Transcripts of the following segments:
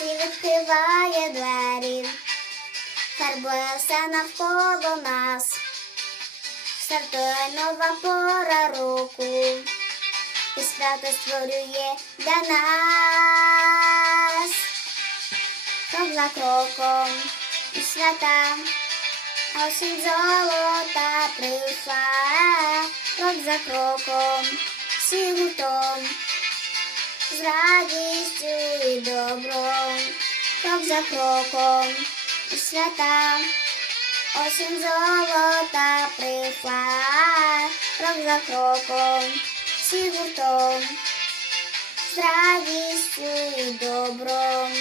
і відкриває двері, фарбує навколо нас, стартує нова пора року, і свято створює для нас. Крок за кроком і свята, осінь золота прийшла, крок за кроком, всі гуртом з радістю і добром, крок за кроком, і свята, осінь золота прийшла, крок за кроком, всі гуртом, з радістю і добром.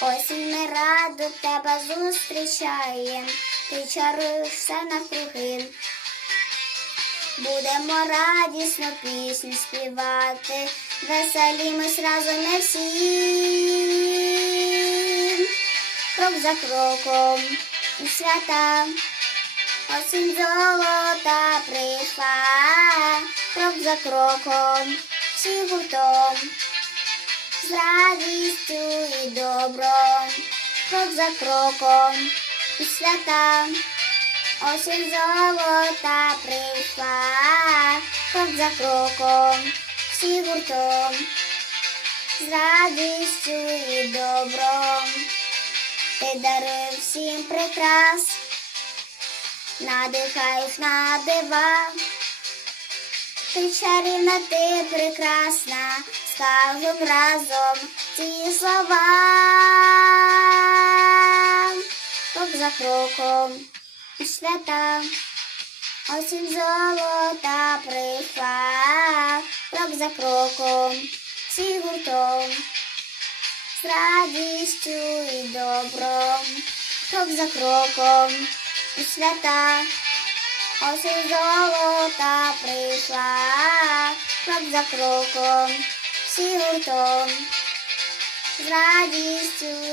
Осінь ми раду тебе зустрічаєм, ти чаруєш все навкруги. Будемо радісно пісню співати, веселімось разом ми всі. Крок за кроком і свята, осінь золота прийшла, крок за кроком, всі гуртом, з радістю і добром, крок за кроком і свята. Осінь золота прийшла, крок за кроком, всі гуртом, з радістю і добром, ти дарив всім прикрас, надихаєш на дива, ти чарівна, ти прекрасна, скажем разом ці слова, крок за кроком і свята, осінь золота прийшла, крок за кроком, всі гуртом, з радістю і добром, крок за кроком, і свята, осінь золота прийшла, крок за кроком, всі гуртом, з радістю.